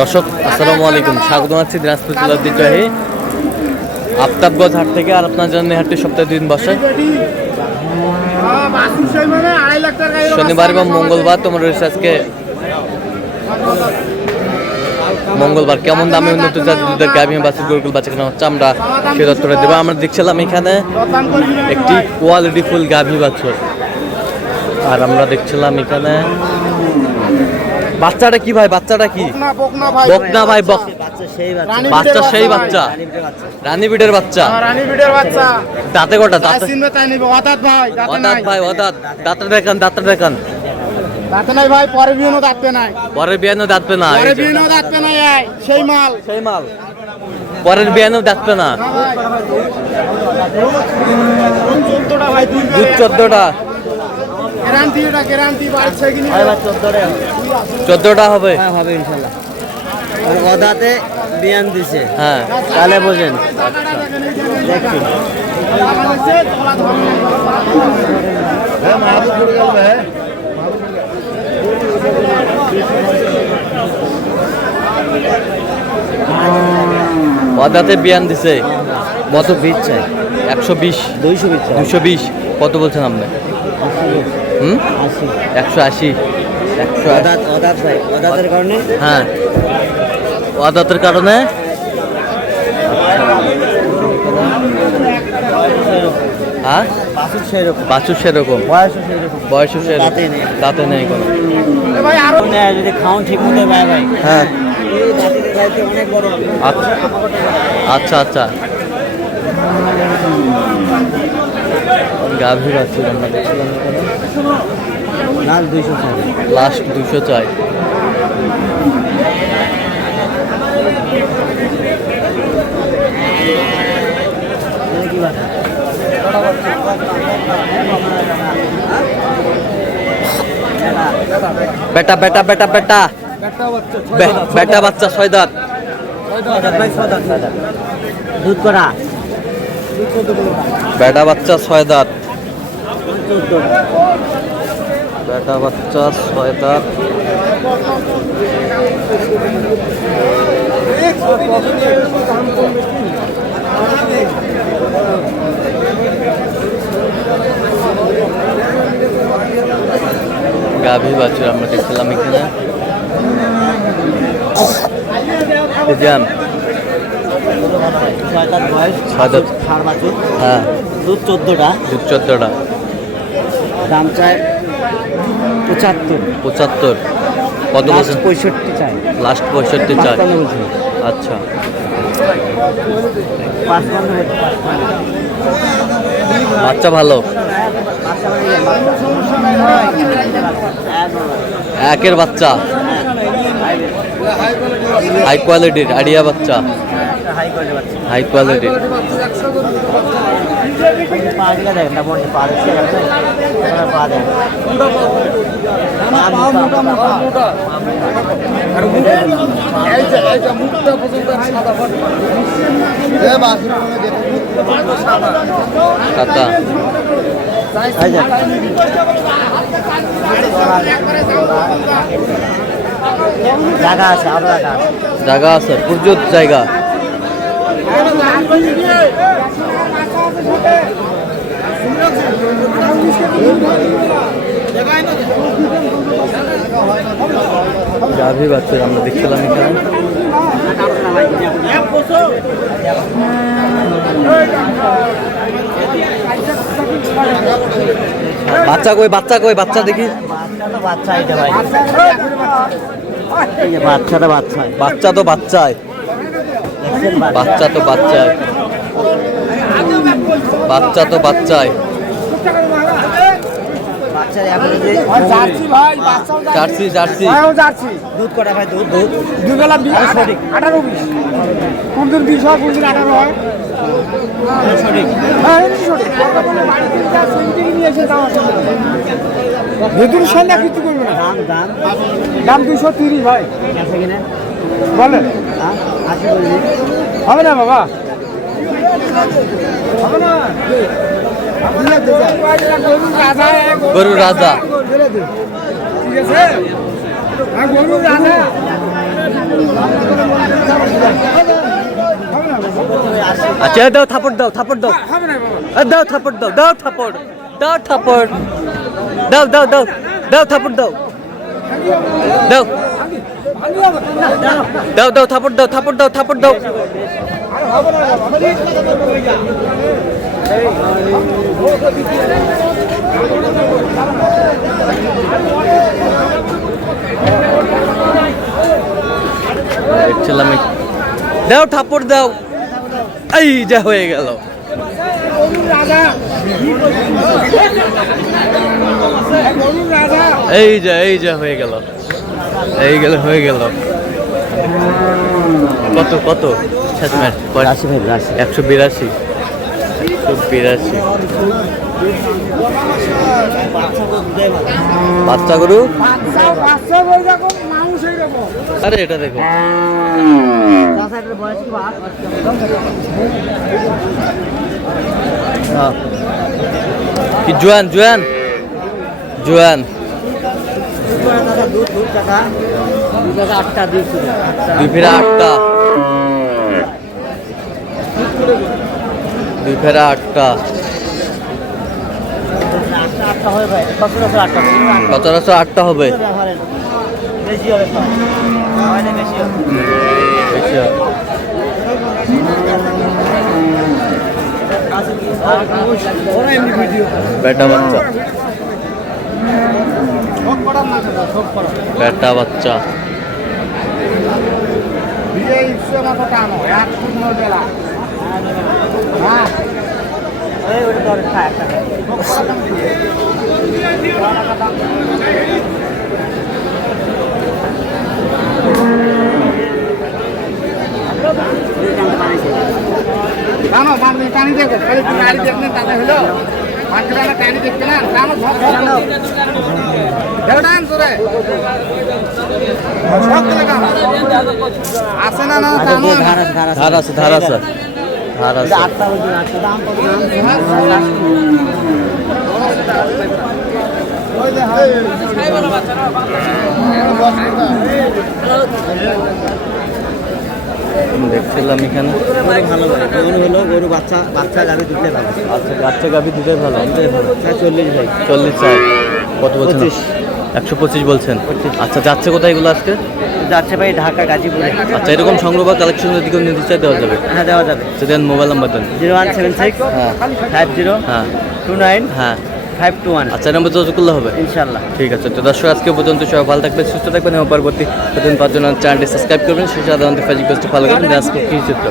দর্শক আসসালামু আলাইকুম, স্বাগত জানাচ্ছি দিনাজপুর জেলার ঐতিহ্যবাহী আফতাবগঞ্জ হাট থেকে। আর আপনার জন্য হাটটি সপ্তাহে 2 দিন বসে, শনিবার এবং মঙ্গলবার। তোমার রয়েছে আজকে মঙ্গলবার। কেমন দামে উন্নত জাতের গাভী বাছুর গরুগুলো বাচ্চা কেনা হচ্ছে আমরা সে তথ্যটা দেবো। আমরা দেখছিলাম এখানে একটি কোয়ালিটি ফুল গাভী বাছুর, আর আমরা দেখছিলাম এখানে বাচ্চাটা কি ভাই, বাচ্চাটা কি বকনা ভাই, বাচ্চা সেই বাচ্চা রানী বিটের বাচ্চা, দাঁতে কটা দাঁত ভাই, দাঁতে দেখান, দাঁতে দেখান। দাঁতে নাই ভাই, পরে বিয়ানো দাঁততে নাই, পরের বিয়ানো দাঁতবে না, দাঁততে নাই, সেই মাল পরের বিয়ানো দাঁতবে না। দুধ 14টা, চোদ্দটা হবে, হবে ইনশাল্লাহ। অদাতে বিয়ান দিছে, হ্যাঁ তাহলে বোঝেন। দেখছি অদাতে বিয়ান দিছে। কত বীজ চাই? 120, 220। কত বলছেন আপনি? 180। অদাত ভাই, অদাতের কারণে, হ্যাঁ অদাতের কারণে হ্যাঁ বাছুর সেরকম, বয়সও সেরকম, দাঁতে নেই কোনো। যদি খাওয়ান ঠিক মতো ভাই ভাই, হ্যাঁ অনেক বড় হবে। আচ্ছা আচ্ছা। গাভী বাছুর আমরা দেখছিলাম এখানে, লাস্ট 200 চাই। বেটা বেটা বেটা বেটা বেটা বাচ্চা 6 দাঁত, দুধ করা বেটা বাচ্চা 6 দাঁত, বেটা বাচ্চা 6 দাঁত। গাভী বাছুর আমরা দেখছিলাম এখানে, বয়স 6 দাঁত, হ্যাঁ দুধ 14টা, দুধ 14টা। দাম চায় 75। কত বলছেন? 65 চাই, লাস্ট 65 চাই। আচ্ছা, বাচ্চা ভালো, একের বাচ্চা, হাই কোয়ালিটির আড়িয়া বাচ্চা, হাই কোয়ালিটির। কাকা জায়গা আছে, জায়গা আছে, প্রচুর জায়গা। গাভী বাচ্চা আমরা দেখছিলাম এখানে, বাচ্চা কই, বাচ্চা কই, বাচ্চা দেখি। বাচ্চাটা বাচ্চাই, বাচ্চা তো বাচ্চায়, বাচ্চা তো বাচ্চায়, বাচ্চা তো বাচ্চায়। জার্সি জার্সি দুধ কটা ভাই? দুধ দুবেলা 18-20, কোন দিন 20 হয়, কোন দিন 18 হয়। ভেতর সন্ধ্যা কিছু করবে না। দাম 230 ভাই, বলেন হবে না বাবা, হবে না। গরুর রাজা, ঠিক আছে, গরুর রাজা। আচ্ছা দাও থাপড় দাও থাপড় দাও হবে না বাবা দাও থাপড় দাও দাও থাপড় দাও থাপড় দাও দাও দাও দাও থাপড় দাও দাও দাও দাও থাপড় দাও থাপড় দাও থাপড় দাও দেখছিলাম দাও থাপড় দাও এই যা হয়ে গেল এই যা হয়ে গেল হয়ে গেল কত কত শেষমেশ 182 বাচ্চা গরু আরে এটা দেখো কি জোয়ান জোয়ান জোয়ান দুই ফেরা আটটা দুই ফেরা আটটা সতেরোশো আটটা হবে বেশি হবে বেটা বাচ্চা বেটা বাচ্চা পানি দেখো গাড়ি দেখলেন তাতে হলো পানি দেখবে না আছে না না ধার আছে ধার আছে ধার আছে দেখছিলাম এখানে গরু বাচ্চা বাচ্চা গাভি দুটোই ভালো আচ্ছা বাচ্চা গাভি দুটোই ভালো 40 চাই কত বলছেন 125 বলছেন আচ্ছা যাচ্ছে কোথায় এগুলো আজকে যাচ্ছে ভাই ঢাকা গাজীপুরে আচ্ছা এরকম সংগ্রহ বা কালেকশনের দিকেও নিতে চাই দেওয়া যাবে হ্যাঁ দেওয়া যাবে দেন মোবাইল নাম্বার দেন 0176 হ্যাঁ 50 হ্যাঁ 29 হ্যাঁ 521 আচ্ছা নম্বর যোগাযোগ করলে হবে ইনশাআল্লাহ ঠিক আছে তো দর্শক আজকে পর্যন্ত সবাই ভালো থাকবেন সুস্থ থাকবেন এবং পরবর্তী প্রতিদিন পাওয়ার জন্য চ্যানেলটি সাবস্ক্রাইব করবেন সেই সাথে আমাদের ফেসবুক পেজটি ফলো করবেন আজকে কি চিত্র